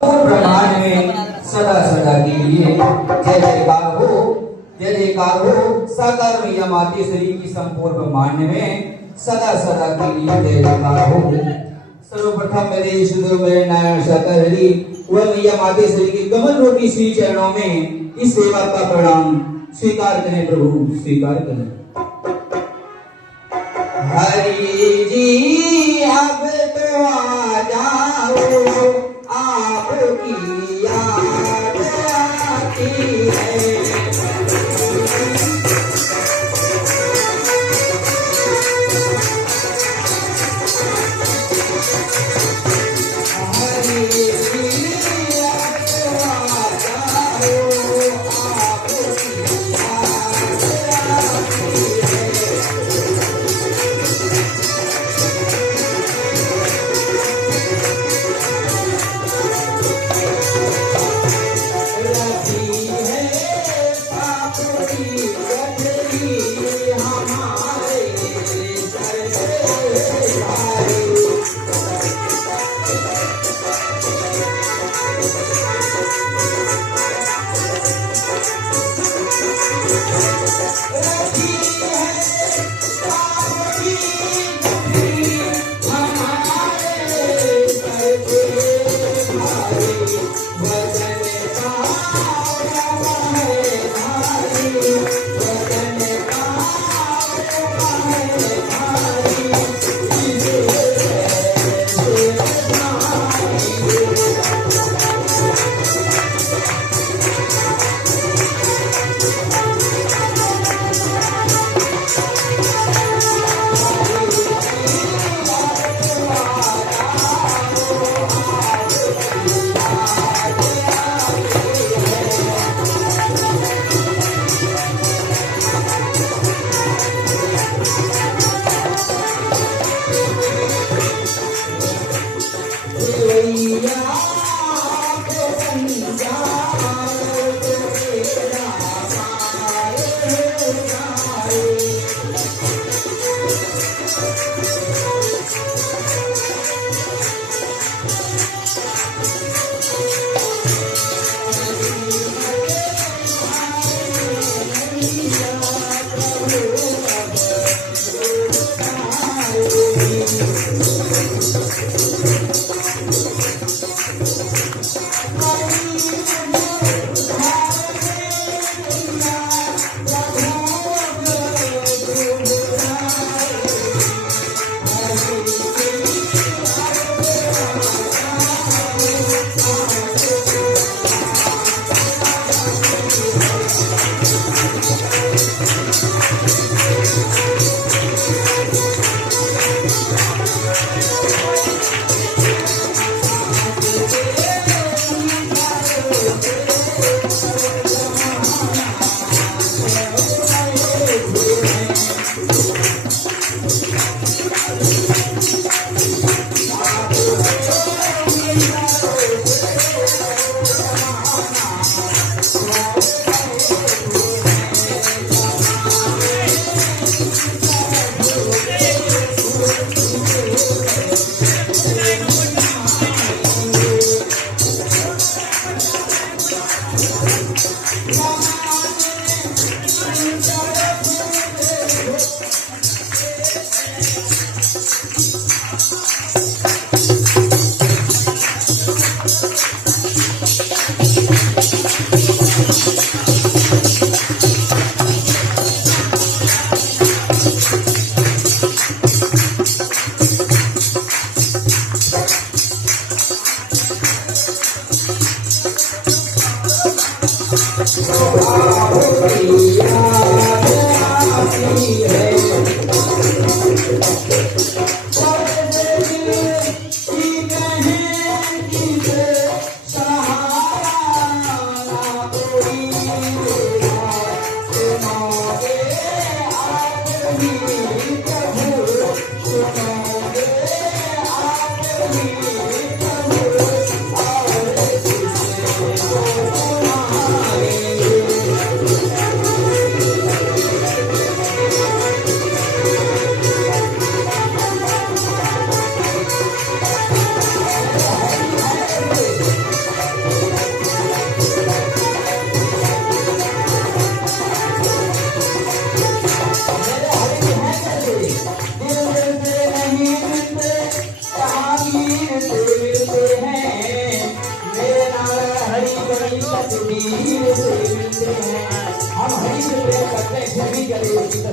ब्रह्मांड में सदा सदा के लिए जय जयकार हो साकार मैया माते श्री की संपूर्ण ब्रह्मांड में सदा सदा के लिए जय जयकार हो। सर्वप्रथम मेरे सुदूर मेरे नारायण सकहरी वह मैया माते श्री की कमल रोटी श्री चरणों में इस सेवा का प्रणाम स्वीकार करें। प्रभु स्वीकार करें। हरि जी अब तो आ जाओ आपकी याद आती है।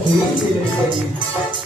खेळ केले पाहिजे